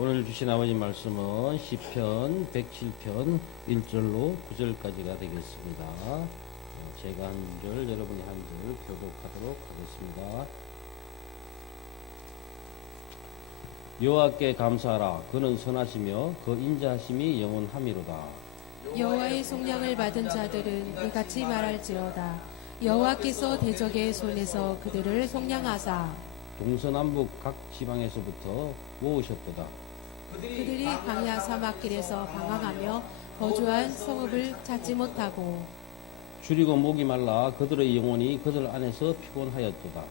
오늘 주신 아버님 말씀은 시편 107편 1절로 9절까지가 되겠습니다. 제가 한 절, 여러분이 한 절 교독하도록 하겠습니다. 여호와께 감사하라. 그는 선하시며 그 인자하심이 영원함이로다. 여호와의 속량을 받은 자들은 이같이 말할지어다. 여호와께서 대적의 손에서 그들을 속량하사 동서남북 각 지방에서부터 모으셨도다. 그들이 광야 사막길에서 방황하며 거주한 성읍을 찾지 못하고 줄이고 목이 말라 그들의 영혼이 그들 안에서 피곤하였도다.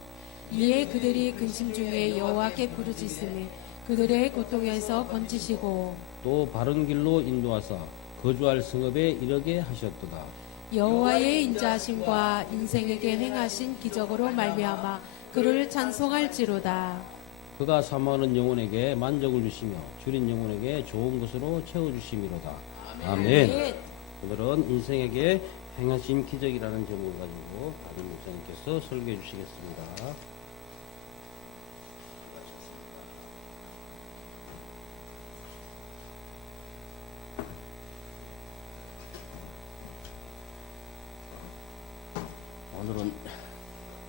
이에 그들이 근심 중에 여호와께 부르짖으니 그들의 고통에서 건지시고 또 바른 길로 인도하사 거주할 성읍에 이르게 하셨도다. 여호와의 인자하심과 인생에게 행하신 기적으로 말미암아 그를 찬송할지로다. 그가 사모하는 영혼에게 만족을 주시며 줄인 영혼에게 좋은 것으로 채워주심이로다. 아멘. 오늘은 인생에게 행하신 기적이라는 제목을 가지고 아들 목사님께서 설교해 주시겠습니다. 오늘은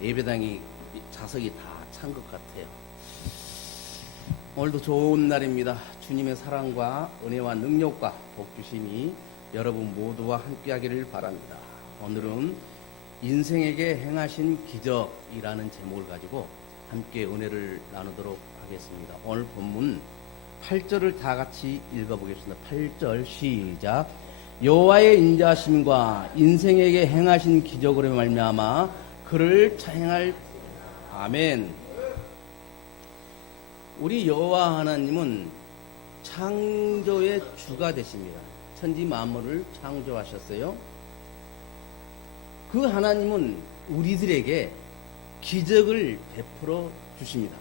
예배당이 좌석이 다 찬 것 같아요. 오늘도 좋은 날입니다. 주님의 사랑과 은혜와 능력과 복주심이 여러분 모두와 함께하기를 바랍니다. 오늘은 인생에게 행하신 기적이라는 제목을 가지고 함께 은혜를 나누도록 하겠습니다. 오늘 본문 8절을 다 같이 읽어보겠습니다. 8절 시작. 여호와의 인자하심과 인생에게 행하신 기적으로 말미암아 그를 찬양할. 아멘. 우리 여호와 하나님은 창조의 주가 되십니다. 천지 만물을 창조하셨어요. 그 하나님은 우리들에게 기적을 베풀어 주십니다.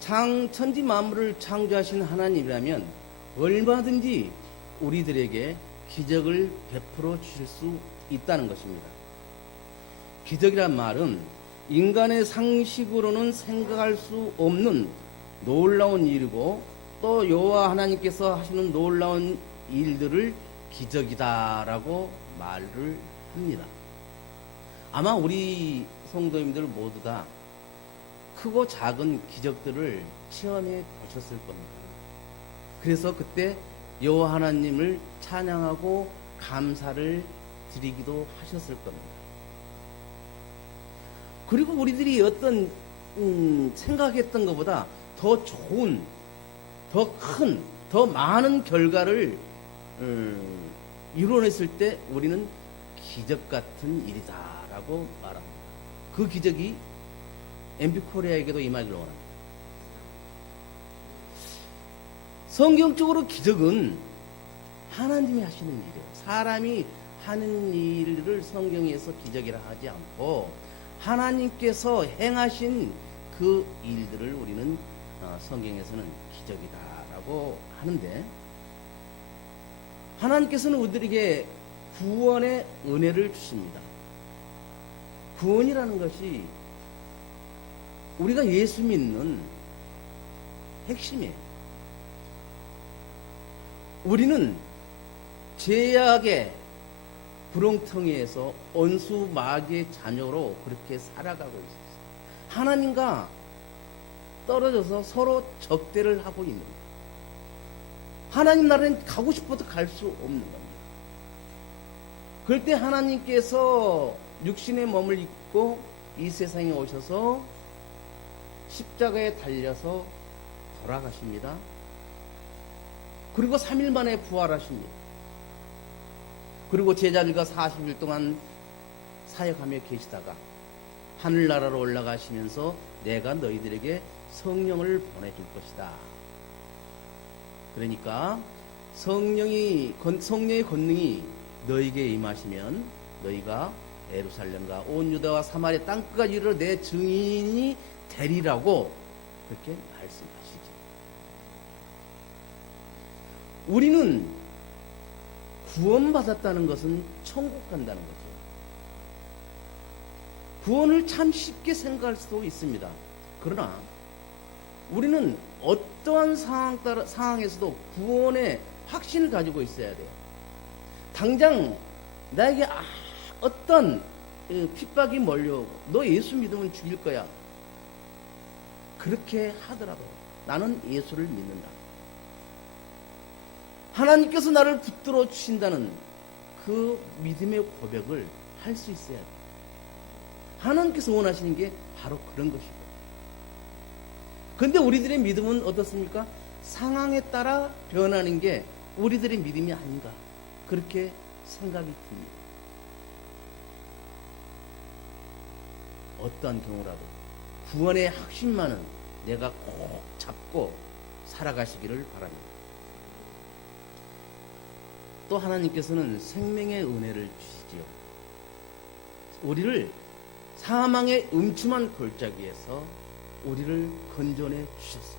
천지 만물을 창조하신 하나님이라면 얼마든지 우리들에게 기적을 베풀어 주실 수 있다는 것입니다. 기적이란 말은 인간의 상식으로는 생각할 수 없는 놀라운 일이고 또 여호와 하나님께서 하시는 놀라운 일들을 기적이다라고 말을 합니다. 아마 우리 성도님들 모두 다 크고 작은 기적들을 체험해 보셨을 겁니다. 그래서 그때 여호와 하나님을 찬양하고 감사를 드리기도 하셨을 겁니다. 그리고 우리들이 어떤 생각했던 것보다 더 좋은, 더 큰, 더 많은 결과를 이뤄냈을 때 우리는 기적 같은 일이다라고 말합니다. 그 기적이 MB 코리아에게도 임하기를 원합니다. 성경적으로 기적은 하나님이 하시는 일이에요. 사람이 하는 일을 성경에서 기적이라 하지 않고 하나님께서 행하신 그 일들을 우리는 성경에서는 기적이다라고 하는데, 하나님께서는 우리들에게 구원의 은혜를 주십니다. 구원이라는 것이 우리가 예수 믿는 핵심이에요. 우리는 죄악의 구렁텅이에서 원수 마귀의 자녀로 그렇게 살아가고 있어요. 하나님과 떨어져서 서로 적대를 하고 있는 거예요. 하나님 나라는 가고 싶어도 갈 수 없는 겁니다. 그럴 때 하나님께서 육신의 몸을 입고 이 세상에 오셔서 십자가에 달려서 돌아가십니다. 그리고 3일 만에 부활하십니다. 그리고 제자들과 40일 동안 사역하며 계시다가 하늘나라로 올라가시면서 내가 너희들에게 성령을 보내줄 것이다. 그러니까 성령의 권능이 너희에게 임하시면 너희가 예루살렘과 온 유다와 사마리아 땅끝까지 이르러 내 증인이 되리라고 그렇게 말씀하시죠. 우리는 구원받았다는 것은 천국 간다는 거죠. 구원을 참 쉽게 생각할 수도 있습니다. 그러나 우리는 어떠한 상황에서도 구원의 확신을 가지고 있어야 돼요. 당장 나에게 어떤 핍박이 몰려오고 너 예수 믿으면 죽일 거야. 그렇게 하더라도 나는 예수를 믿는다. 하나님께서 나를 붙들어 주신다는 그 믿음의 고백을 할 수 있어야 돼요. 하나님께서 원하시는 게 바로 그런 것이고. 그런데 우리들의 믿음은 어떻습니까? 상황에 따라 변하는 게 우리들의 믿음이 아닌가, 그렇게 생각이 듭니다. 어떠한 경우라도 구원의 확신만은 내가 꼭 잡고 살아가시기를 바랍니다. 또 하나님께서는 생명의 은혜를 주시지요. 우리를 사망의 음침한 골짜기에서 우리를 건져내 주셨어요.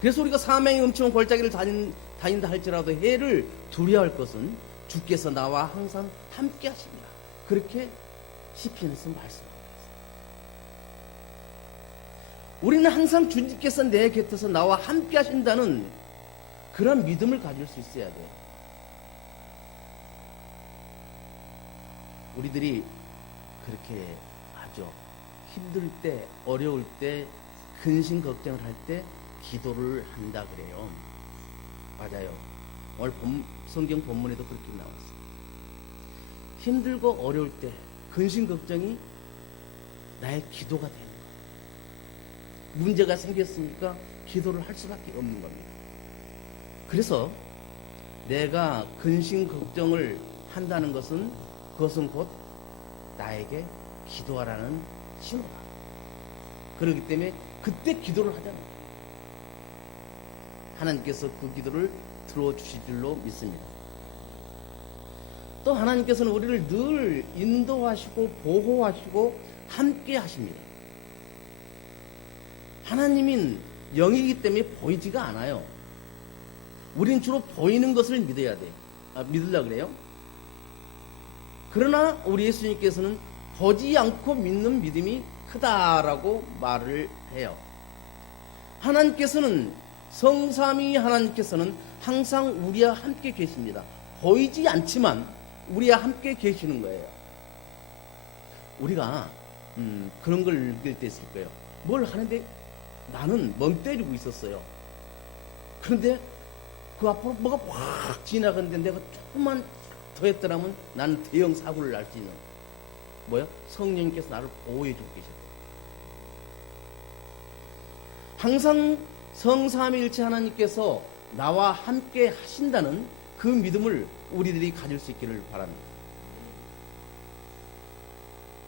그래서 우리가 사망의 음침한 골짜기를 다닌다 할지라도 해를 두려워할 것은 주께서 나와 항상 함께 하십니다. 그렇게 시편에서 말씀합니다. 우리는 항상 주님께서 내 곁에서 나와 함께 하신다는 그런 믿음을 가질 수 있어야 돼요. 우리들이 그렇게 하죠. 힘들 때, 어려울 때, 근심 걱정을 할 때 기도를 한다 그래요. 맞아요. 오늘 성경 본문에도 그렇게 나왔어요. 힘들고 어려울 때 근심 걱정이 나의 기도가 되는 거예요. 문제가 생겼으니까 기도를 할 수밖에 없는 겁니다. 그래서 내가 근심 걱정을 한다는 것은 그것은 곧 나에게 기도하라는 신호다. 그렇기 때문에 그때 기도를 하자는 거예요. 하나님께서 그 기도를 들어주실 줄로 믿습니다. 또 하나님께서는 우리를 늘 인도하시고 보호하시고 함께 하십니다. 하나님은 영이기 때문에 보이지가 않아요. 우리는 주로 보이는 것을 믿어야 돼요. 믿으려고 그래요. 그러나 우리 예수님께서는 보지 않고 믿는 믿음이 크다라고 말을 해요. 하나님께서는 성삼위 하나님께서는 항상 우리와 함께 계십니다. 보이지 않지만 우리와 함께 계시는 거예요. 우리가 그런 걸 느낄 때 있을 거예요. 뭘 하는데 나는 멍 때리고 있었어요. 그런데 그 앞으로 뭐가 확 지나가는데 내가 조금만 더 했더라면 나는 대형 사고를 날 수 있는 뭐야? 성령님께서 나를 보호해 주고 계셔요. 항상 성삼위일체 하나님께서 나와 함께 하신다는 그 믿음을 우리들이 가질 수 있기를 바랍니다.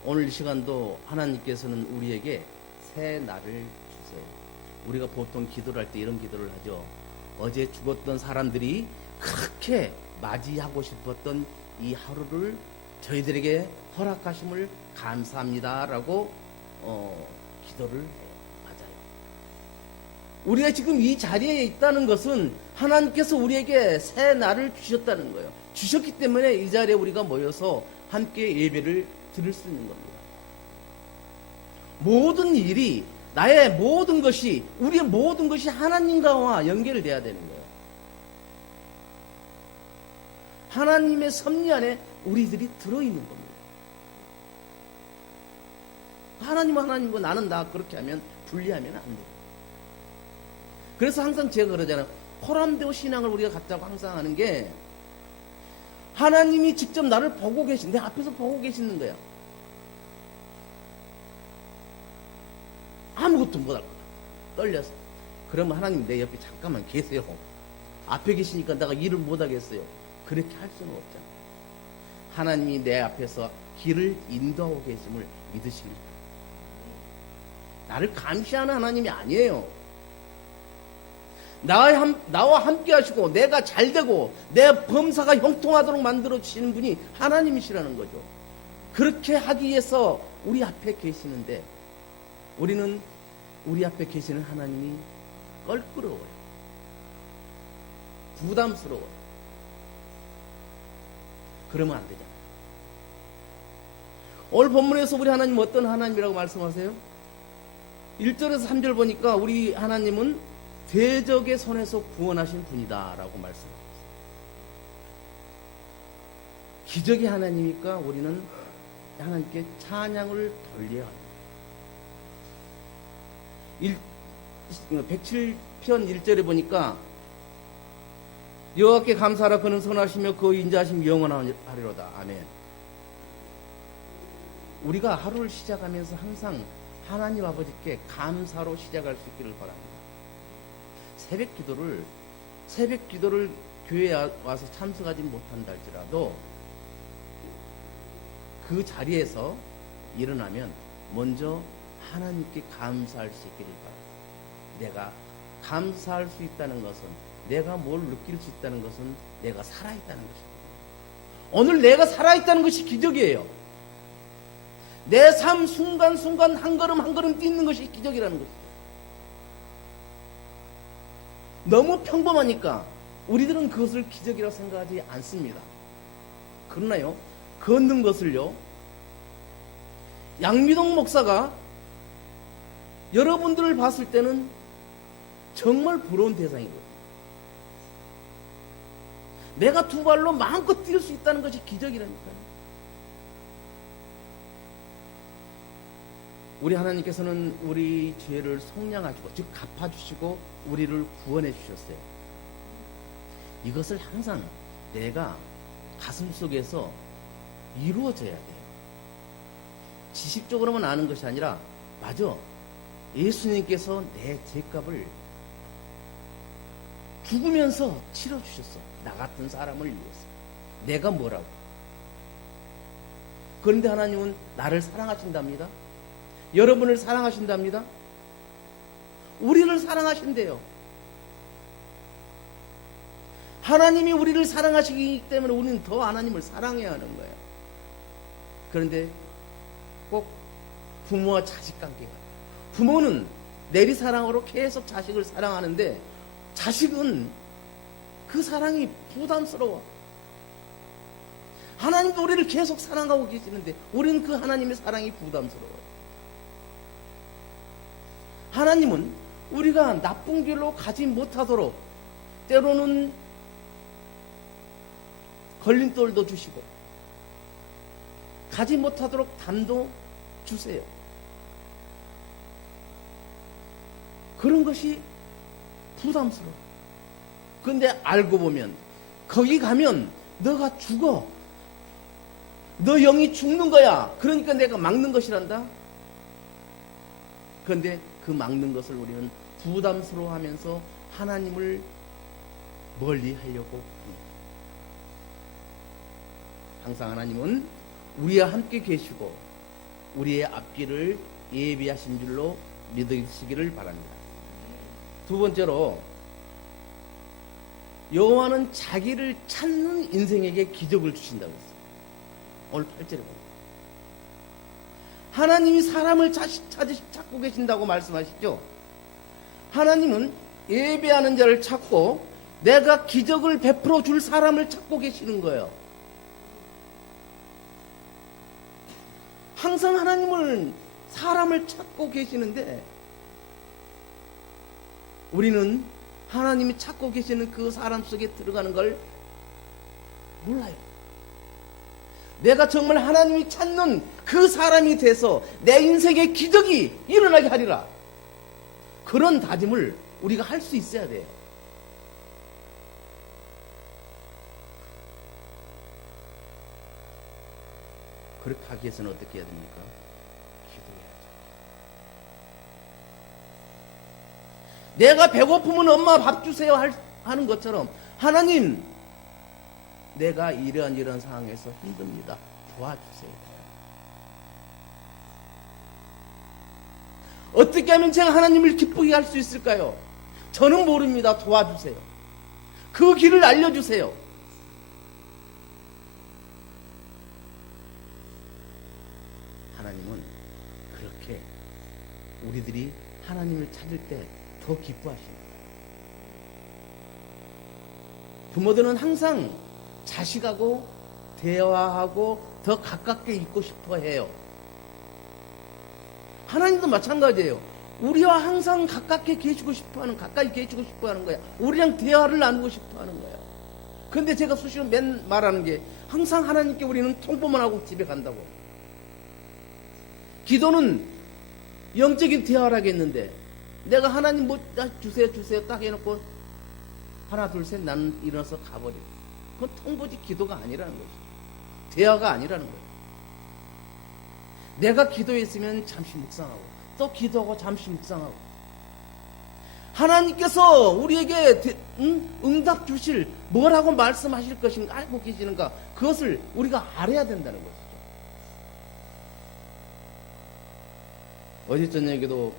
오늘 이 시간도 하나님께서는 우리에게 새 날을 주세요. 우리가 보통 기도를 할 때 이런 기도를 하죠. 어제 죽었던 사람들이 그렇게 맞이하고 싶었던 이 하루를 저희들에게 허락하심을 감사합니다라고 기도를 해요. 맞아요. 우리가 지금 이 자리에 있다는 것은 하나님께서 우리에게 새 날을 주셨다는 거예요. 주셨기 때문에 이 자리에 우리가 모여서 함께 예배를 드릴 수 있는 겁니다. 모든 일이 나의 모든 것이 우리의 모든 것이 하나님과와 연결돼야 되는 거예요. 하나님의 섭리 안에 우리들이 들어있는 겁니다. 하나님은 하나님이고 나는 나 그렇게 하면 분리하면 안 돼요. 그래서 항상 제가 그러잖아요. 호람대오 신앙을 우리가 갖자고 항상 하는 게 하나님이 직접 나를 보고 계신 내 앞에서 보고 계시는 거야. 아무것도 못할 거야. 떨려서. 그러면 하나님 내 옆에 잠깐만 계세요. 앞에 계시니까 내가 일을 못하겠어요. 그렇게 할 수는 없잖아요. 하나님이 내 앞에서 길을 인도하고 계심을 믿으십니다. 나를 감시하는 하나님이 아니에요. 나와 함께 하시고 내가 잘 되고 내 범사가 형통하도록 만들어 주시는 분이 하나님이시라는 거죠. 그렇게 하기 위해서 우리 앞에 계시는데 우리는 우리 앞에 계시는 하나님이 껄끄러워요. 부담스러워요. 그러면 안 되잖아요. 오늘 본문에서 우리 하나님 어떤 하나님이라고 말씀하세요? 1절에서 3절 보니까 우리 하나님은 대적의 손에서 구원하신 분이다라고 말씀합니다. 기적의 하나님이니까 우리는 하나님께 찬양을 돌려야 합니다. 107편 1절에 보니까 여호와께 감사하라 그는 선하시며 그 인자하심 영원하리로다. 아멘. 우리가 하루를 시작하면서 항상 하나님 아버지께 감사로 시작할 수 있기를 바랍니다. 새벽 기도를 교회에 와서 참석하지 못한다 할지라도 그 자리에서 일어나면 먼저 하나님께 감사할 수 있기를 바랍니다. 내가 감사할 수 있다는 것은, 내가 뭘 느낄 수 있다는 것은 내가 살아있다는 것입니다. 오늘 내가 살아있다는 것이 기적이에요. 내 삶 순간순간 한 걸음 한 걸음 뛰는 것이 기적이라는 것이죠. 너무 평범하니까 우리들은 그것을 기적이라고 생각하지 않습니다. 그러나요, 걷는 것을요, 양미동 목사가 여러분들을 봤을 때는 정말 부러운 대상이거든요. 내가 두 발로 마음껏 뛸 수 있다는 것이 기적이라니까요. 우리 하나님께서는 우리 죄를 속량하시고, 즉 갚아주시고 우리를 구원해 주셨어요. 이것을 항상 내가 가슴속에서 이루어져야 돼요. 지식적으로만 아는 것이 아니라, 맞아, 예수님께서 내 죄값을 죽으면서 치러주셨어. 나 같은 사람을 위해서. 내가 뭐라고. 그런데 하나님은 나를 사랑하신답니다. 여러분을 사랑하신답니다. 우리를 사랑하신대요. 하나님이 우리를 사랑하시기 때문에 우리는 더 하나님을 사랑해야 하는 거예요. 그런데 꼭 부모와 자식 관계가, 부모는 내리사랑으로 계속 자식을 사랑하는데 자식은 그 사랑이 부담스러워. 하나님도 우리를 계속 사랑하고 계시는데 우리는 그 하나님의 사랑이 부담스러워요. 하나님은 우리가 나쁜 길로 가지 못하도록 때로는 걸림돌도 주시고 가지 못하도록 담도 주세요. 그런 것이 부담스러워. 그런데 알고 보면 거기 가면 너가 죽어. 너 영이 죽는 거야. 그러니까 내가 막는 것이란다. 그런데 그 막는 것을 우리는 부담스러워하면서 하나님을 멀리 하려고 합니다. 항상 하나님은 우리와 함께 계시고 우리의 앞길을 예비하신 줄로 믿으시기를 바랍니다. 두 번째로, 여호와는 자기를 찾는 인생에게 기적을 주신다고 했어요. 오늘 8절에 보면 하나님이 사람을 찾고 계신다고 말씀하시죠. 하나님은 예배하는 자를 찾고 내가 기적을 베풀어 줄 사람을 찾고 계시는 거예요. 항상 하나님은 사람을 찾고 계시는데 우리는 하나님이 찾고 계시는 그 사람 속에 들어가는 걸 몰라요. 내가 정말 하나님이 찾는 그 사람이 돼서 내 인생의 기적이 일어나게 하리라. 그런 다짐을 우리가 할 수 있어야 돼요. 그렇게 하기 위해서는 어떻게 해야 됩니까? 기도해야죠. 내가 배고프면 엄마 밥 주세요 하는 것처럼, 하나님, 내가 이런 상황에서 힘듭니다. 도와주세요. 어떻게 하면 제가 하나님을 기쁘게 할 수 있을까요? 저는 모릅니다. 도와주세요. 그 길을 알려주세요. 하나님은 그렇게 우리들이 하나님을 찾을 때 더 기뻐하십니다. 부모들은 항상 자식하고 대화하고 더 가깝게 있고 싶어 해요. 하나님도 마찬가지예요. 우리와 항상 가깝게 계시고 싶어하는, 가까이 계시고 싶어하는 거야. 우리랑 대화를 나누고 싶어하는 거야. 그런데 제가 수시로 맨 말하는 게 항상 하나님께 우리는 통보만 하고 집에 간다고. 기도는 영적인 대화를 하겠는데 내가 하나님 뭐 주세요 딱 해놓고 하나 둘 셋 나는 일어나서 가버려. 그건 통보지 기도가 아니라는 거죠. 대화가 아니라는 거예요. 내가 기도했으면 잠시 묵상하고 또 기도하고 잠시 묵상하고 하나님께서 우리에게 응답 주실 뭐라고 말씀하실 것인가 알고 계시는가 그것을 우리가 알아야 된다는 것이죠. 어제 저녁에도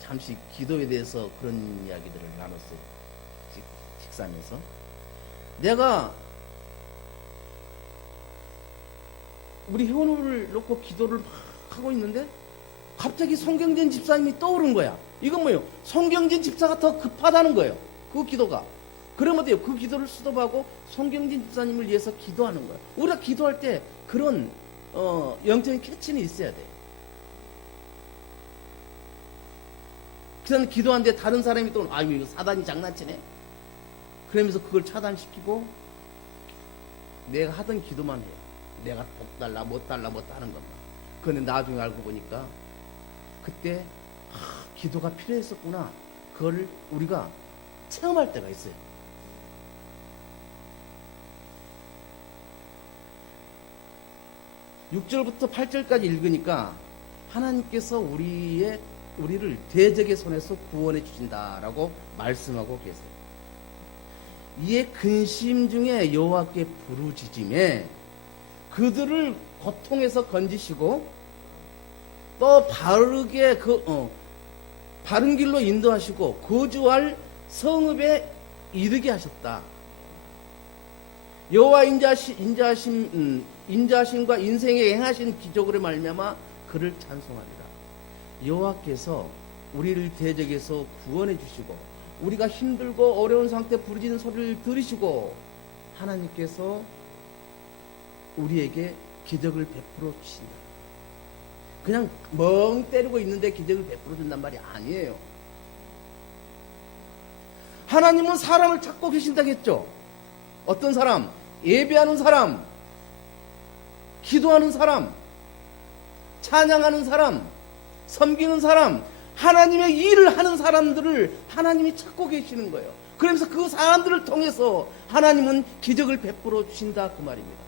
잠시 기도에 대해서 그런 이야기들을 나눴어요. 식사하면서 내가 우리 회원을 놓고 기도를 막 하고 있는데 갑자기 송경진 집사님이 떠오른 거야. 이건 뭐예요? 송경진 집사가 더 급하다는 거예요. 그 기도가. 그러면 돼요. 그 기도를 수도하고 송경진 집사님을 위해서 기도하는 거예요. 우리가 기도할 때 그런 영적인 캐치는 있어야 돼. 그냥 기도하는데 다른 사람이 또 아유 이거 사단이 장난치네. 그러면서 그걸 차단시키고 내가 하던 기도만 해요. 내가 복 달라 못 달라 못 하는 것만. 그런데 나중에 알고 보니까 그때 기도가 필요했었구나. 그걸 우리가 체험할 때가 있어요. (6절부터) (8절까지) 읽으니까 하나님께서 우리를 대적의 손에서 구원해 주신다라고 말씀하고 계세요. 이에 근심 중에 여호와께 부르짖음에 그들을 고통에서 건지시고 또 바른 길로 인도하시고 거주할 성읍에 이르게 하셨다. 여호와 인자하심과 인생에 행하신 기적으로 말미암아 그를 찬송하리라. 여호와께서 우리를 대적에서 구원해 주시고 우리가 힘들고 어려운 상태 부르짖는 소리를 들으시고 하나님께서 우리에게 기적을 베풀어 주신다. 그냥 멍 때리고 있는데 기적을 베풀어 준단 말이 아니에요. 하나님은 사람을 찾고 계신다겠죠. 어떤 사람? 예배하는 사람, 기도하는 사람, 찬양하는 사람, 섬기는 사람, 하나님의 일을 하는 사람들을 하나님이 찾고 계시는 거예요. 그러면서 그 사람들을 통해서 하나님은 기적을 베풀어 주신다 그 말입니다.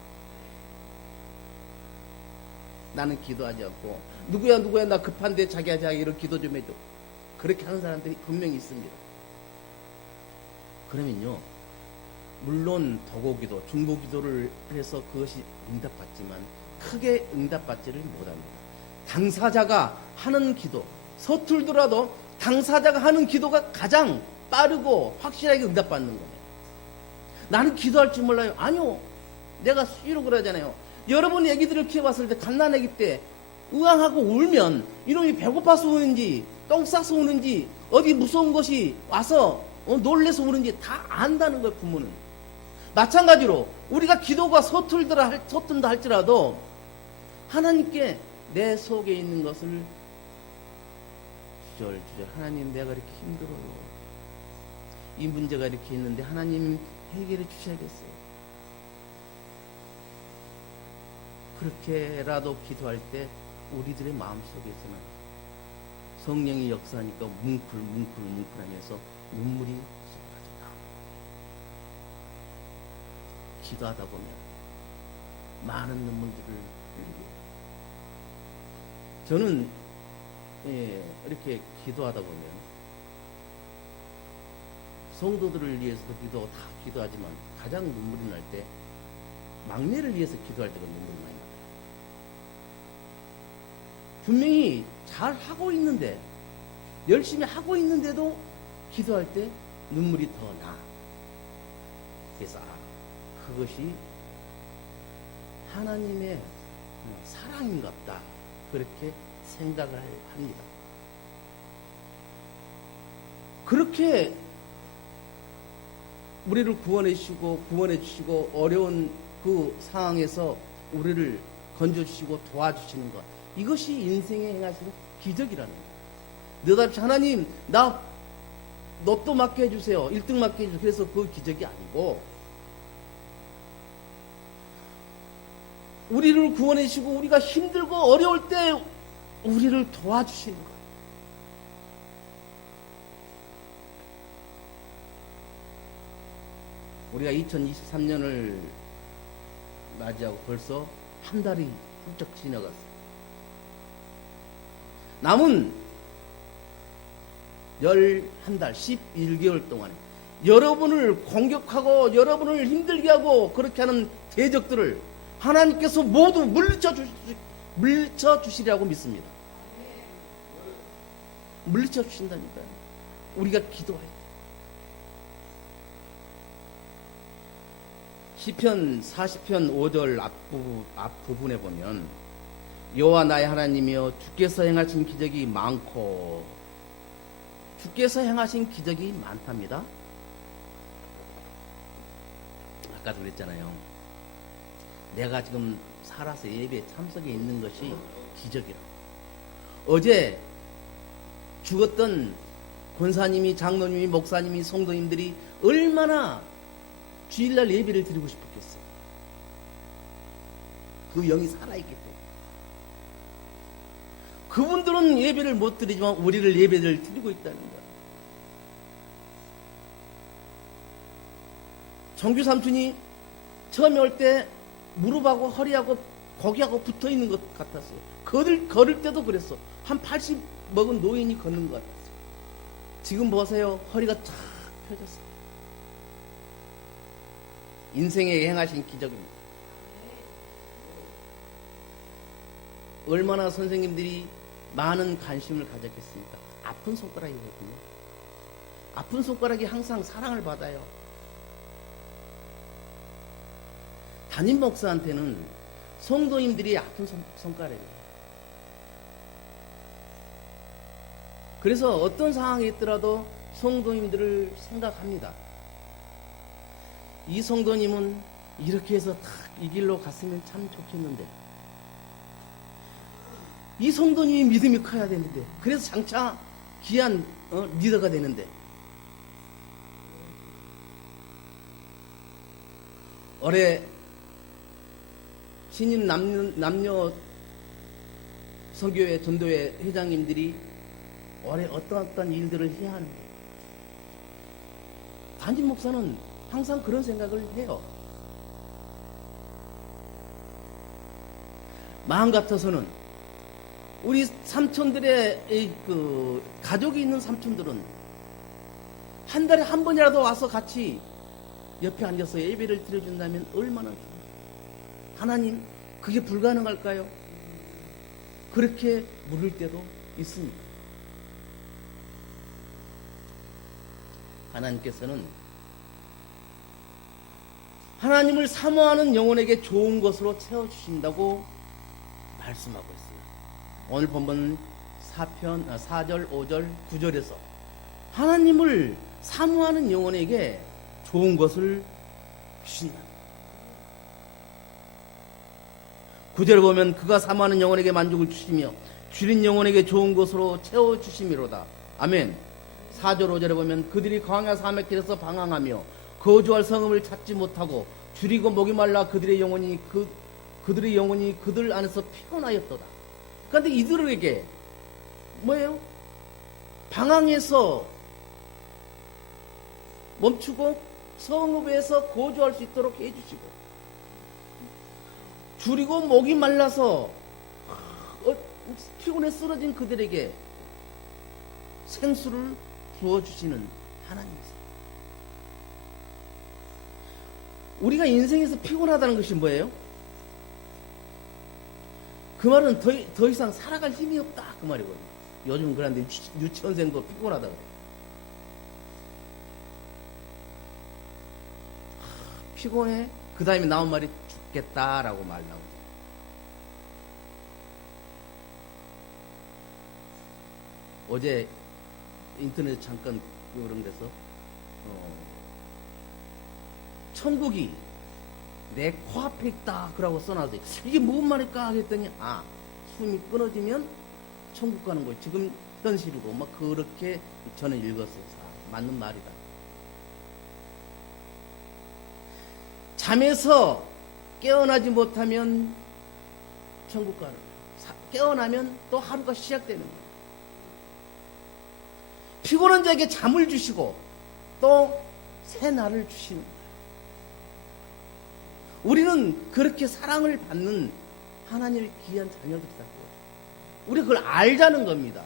나는 기도하지 않고 누구야 나 급한데 자기야 이런 기도 좀 해줘. 그렇게 하는 사람들이 분명히 있습니다. 그러면요, 물론 도고기도 중보기도를 해서 그것이 응답받지만 크게 응답받지를 못합니다. 당사자가 하는 기도, 서툴더라도 당사자가 하는 기도가 가장 빠르고 확실하게 응답받는 거예요. 나는 기도할 줄 몰라요. 아니요. 내가 수시로 그러잖아요. 여러분 애기들을 키워봤을 때 갓난아기 때 으앙하고 울면 이놈이 배고파서 우는지 똥 싸서 우는지 어디 무서운 것이 와서 놀래서 우는지 다 안다는 거예요. 부모는. 마찬가지로 우리가 기도가 서툰다 할지라도 하나님께 내 속에 있는 것을 주절주절 하나님 내가 이렇게 힘들어요. 이 문제가 이렇게 있는데 하나님 해결해 주셔야겠어요. 그렇게라도 기도할 때 우리들의 마음속에서는 성령이 역사하니까 뭉클하면서 눈물이 쏟아진다. 기도하다 보면 많은 눈물들을 흘리고 저는 이렇게 기도하다 보면 성도들을 위해서도 다 기도하지만 가장 눈물이 날 때 막내를 위해서 기도할 때가 눈물이 많이 나요. 분명히 잘 하고 있는데 열심히 하고 있는데도 기도할 때 눈물이 더 나. 그래서 그것이 하나님의 사랑인갑다. 그렇게 생각을 합니다. 그렇게 우리를 구원해 주시고 어려운 그 상황에서 우리를 건져주시고 도와주시는 것, 이것이 인생에 행하시는 기적이라는 거예요. 느닷없이 하나님 나 로또 맞게 해주세요. 1등 맞게 해주세요. 그래서 그 기적이 아니고 우리를 구원해 주시고 우리가 힘들고 어려울 때 우리를 도와주시는 거예요. 우리가 2023년을 맞이하고 벌써 한 달이 훌쩍 지나갔어요. 남은 11달, 11개월 동안에 여러분을 공격하고 여러분을 힘들게 하고 그렇게 하는 대적들을 하나님께서 모두 물리쳐 주시리라고 믿습니다. 물리쳐 주신다니까요. 우리가 기도해야 돼요. 시편 40편 5절 앞부분에 보면 여호와 나의 하나님이여 주께서 행하신 기적이 많고 주께서 행하신 기적이 많답니다. 아까도 그랬잖아요. 내가 지금 살아서 예배에 참석해 있는 것이 기적이라고. 어제 죽었던 권사님이, 장로님이, 목사님이, 성도님들이 얼마나 주일날 예배를 드리고 싶었겠어요. 그 영이 살아있기 때문에. 그분들은 예배를 못 드리지만 우리를 예배를 드리고 있다는 거예요. 정규 삼촌이 처음에 올 때 무릎하고 허리하고 거기하고 붙어 있는 것 같았어요. 걸을 때도 그랬어. 한 80 먹은 노인이 걷는 것 같았어요. 지금 보세요. 허리가 쫙 펴졌어요. 인생에 행하신 기적입니다. 얼마나 선생님들이 많은 관심을 가졌겠습니까? 아픈 손가락이거든요. 아픈 손가락이 항상 사랑을 받아요. 담임 목사한테는 성도님들이 아픈 손가락이에요. 그래서 어떤 상황에 있더라도 성도님들을 생각합니다. 이 성도님은 이렇게 해서 딱 이 길로 갔으면 참 좋겠는데 이 성도님이 믿음이 커야 되는데 그래서 장차 귀한 리더가 되는데 올해 신인 남녀 선교회 전도회 회장님들이 올해 어떤 일들을 해야 하는데 담임 목사는 항상 그런 생각을 해요. 마음 같아서는 우리 삼촌들의 그 가족이 있는 삼촌들은 한 달에 한 번이라도 와서 같이 옆에 앉아서 예배를 드려준다면 얼마나 좋아요. 하나님, 그게 불가능할까요? 그렇게 물을 때도 있습니다. 하나님께서는 하나님을 사모하는 영혼에게 좋은 것으로 채워주신다고 말씀하고 있어요. 오늘 본문 4절, 5절, 9절에서 하나님을 사모하는 영혼에게 좋은 것을 주신다. 9절 보면 그가 사모하는 영혼에게 만족을 주시며 줄인 영혼에게 좋은 것으로 채워주심이로다. 아멘. 4절 5절에 보면 그들이 광야 사막길에서 방황하며 거주할 성읍을 찾지 못하고 줄이고 목이 말라 그들의 영혼이 그들 안에서 피곤하였도다. 그런데 이들에게 뭐예요? 방황해서 멈추고 성읍에서 거주할 수 있도록 해주시고 줄이고 목이 말라서 피곤해 쓰러진 그들에게 생수를 부어주시는 하나님이세요. 우리가 인생에서 피곤하다는 것이 뭐예요? 그 말은 더 이상 살아갈 힘이 없다 그 말이거든요. 요즘 그런데 유치원생도 피곤하다 그래요. 피곤해? 그 다음에 나온 말이 죽겠다라고 말 나오죠. 어제 인터넷 잠깐 그런 데서 천국이 내 코앞에 있다 그러고 써놔서 이게 뭔 말일까 했더니 숨이 끊어지면 천국 가는 거예요. 지금 던시르고 막 그렇게 저는 읽었어요. 맞는 말이다. 잠에서 깨어나지 못하면 천국 가는 거예요. 깨어나면 또 하루가 시작되는 거예요. 피곤한 자에게 잠을 주시고 또 새 날을 주시는 거예요. 우리는 그렇게 사랑을 받는 하나님의 귀한 자녀들이다. 우리 그걸 알자는 겁니다.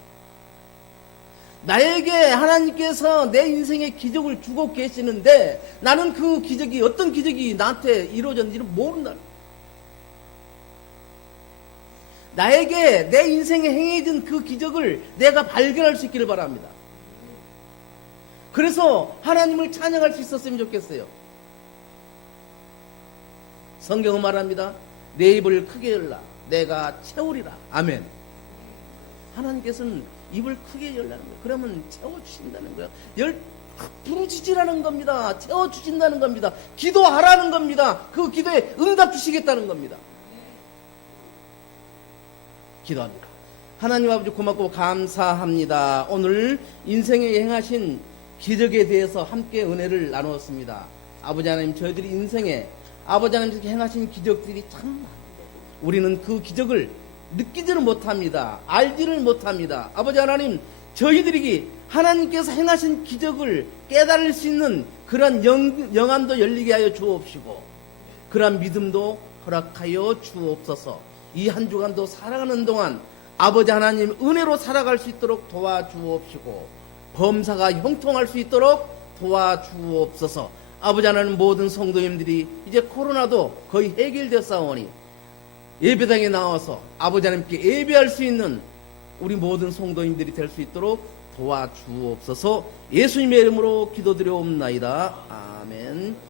나에게 하나님께서 내 인생의 기적을 주고 계시는데 나는 그 기적이 어떤 기적이 나한테 이루어졌는지를 모른다. 나에게 내 인생에 행해진 그 기적을 내가 발견할 수 있기를 바랍니다. 그래서 하나님을 찬양할 수 있었으면 좋겠어요. 성경은 말합니다. 내 입을 크게 열라 내가 채우리라. 아멘. 하나님께서는 입을 크게 열라는 거예요. 그러면 채워주신다는 거예요. 부르짖으라는 겁니다. 채워주신다는 겁니다. 기도하라는 겁니다. 그 기도에 응답 주시겠다는 겁니다. 기도합니다. 하나님 아버지 고맙고 감사합니다. 오늘 인생에 행하신 기적에 대해서 함께 은혜를 나누었습니다. 아버지 하나님, 저희들이 인생에 아버지 하나님께서 행하신 기적들이 참 많은데 우리는 그 기적을 느끼지는 못합니다. 알지를 못합니다. 아버지 하나님, 저희들이 하나님께서 행하신 기적을 깨달을 수 있는 그런 영안도 열리게 하여 주옵시고 그런 믿음도 허락하여 주옵소서. 이 한 주간도 살아가는 동안 아버지 하나님 은혜로 살아갈 수 있도록 도와주옵시고 범사가 형통할 수 있도록 도와주옵소서. 아버지 하나님, 모든 성도님들이 이제 코로나도 거의 해결되었사오니 예배당에 나와서 아버지 하나님께 예배할 수 있는 우리 모든 성도님들이 될 수 있도록 도와주옵소서. 예수님의 이름으로 기도드려옵나이다. 아멘.